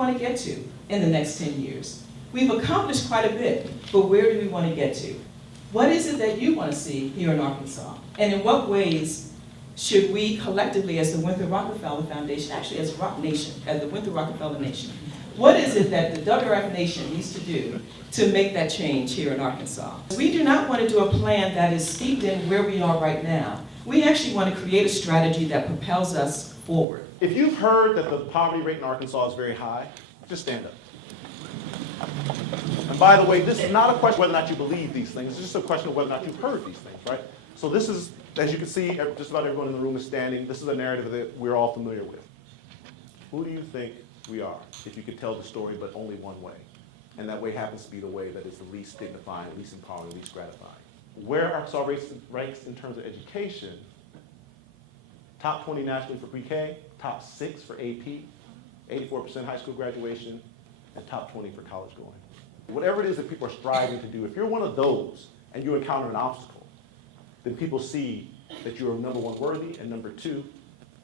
want to get to in the next 10 years? We've accomplished quite a bit, but where do we want to get to? What is it that you want to see here in Arkansas? And in what ways should we collectively, as the Winthrop Rockefeller Foundation, actually as Rock Nation, as the Winthrop Rockefeller Nation, what is it that the WRF Nation needs to do to make that change here in Arkansas? We do not want to do a plan that is steeped in where we are right now. We actually want to create a strategy that propels us forward. If you've heard that the poverty rate in Arkansas is very high, just stand up. And by the way, this is not a question of whether or not you believe these things. It's just a question of whether or not you've heard these things, right? So this is, as you can see, just about everyone in the room is standing. This is a narrative that we're all familiar with. Who do you think we are, if you could tell the story but only one way? And that way happens to be the way that is the least dignifying, least empowering, least gratifying. Where Arkansas ranks in terms of education, top 20 nationally for pre-K, top 6 for AP, 84% high school graduation, and top 20 for college going. Whatever it is that people are striving to do, if you're one of those and you encounter an obstacle, then people see that you're number one worthy and number two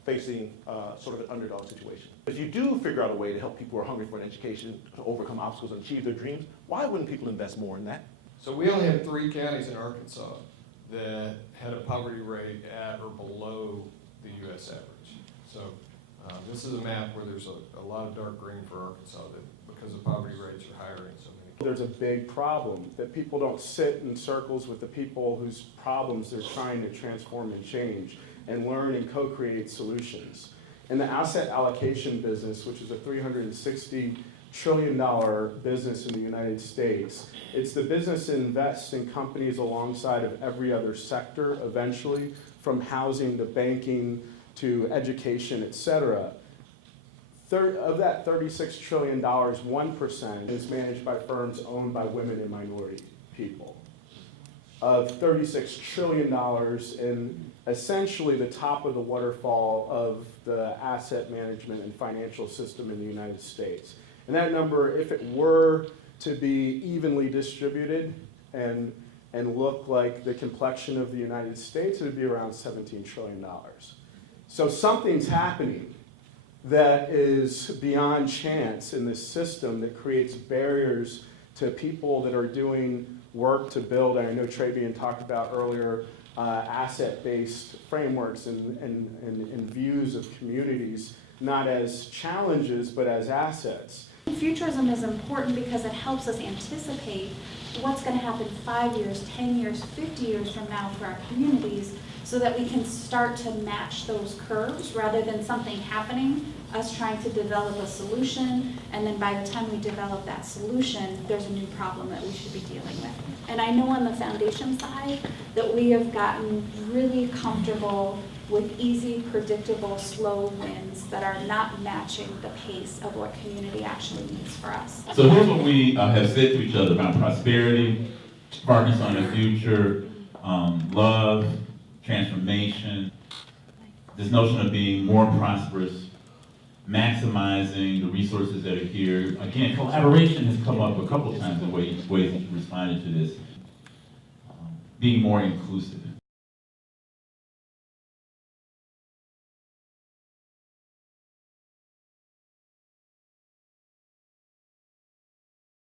facing sort of an underdog situation. If you do figure out a way to help people who are hungry for an education to overcome obstacles and achieve their dreams, why wouldn't people invest more in that? So we only had 3 counties in Arkansas that had a poverty rate at or below the U.S. average. So this is a map where there's a lot of dark green for Arkansas because the poverty rates are higher in so many. There's a big problem that people don't sit in circles with the people whose problems they're trying to transform and change and learn and co-create solutions. In the asset allocation business, which is a $360 trillion business in the United States, it's the business that invests in companies alongside of every other sector eventually, from housing to banking to education, et cetera. Of that $36 trillion, 1% is managed by firms owned by women and minority people. Of $36 trillion in essentially the top of the waterfall of the asset management and financial system in the United States. And that number, if it were to be evenly distributed and look like the complexion of the United States, it would be around $17 trillion. So something's happening that is beyond chance in this system that creates barriers to people that are doing work to build, and I know Travian talked about earlier, asset-based frameworks and views of communities, not as challenges, but as assets. Futurism is important because it helps us anticipate what's going to happen 5 years, 10 years, 50 years from now for our communities, so that we can start to match those curves rather than something happening, us trying to develop a solution, and then by the time we develop that solution, there's a new problem that we should be dealing with. And I know on the foundation side that we have gotten really comfortable with easy, predictable, slow wins that are not matching the pace of what community actually needs for us. So here's what we have said to each other about prosperity, Arkansas in the future, love, transformation, this notion of being more prosperous, maximizing the resources that are here. Again, collaboration has come up a couple of times in ways that you responded to this. Being more inclusive.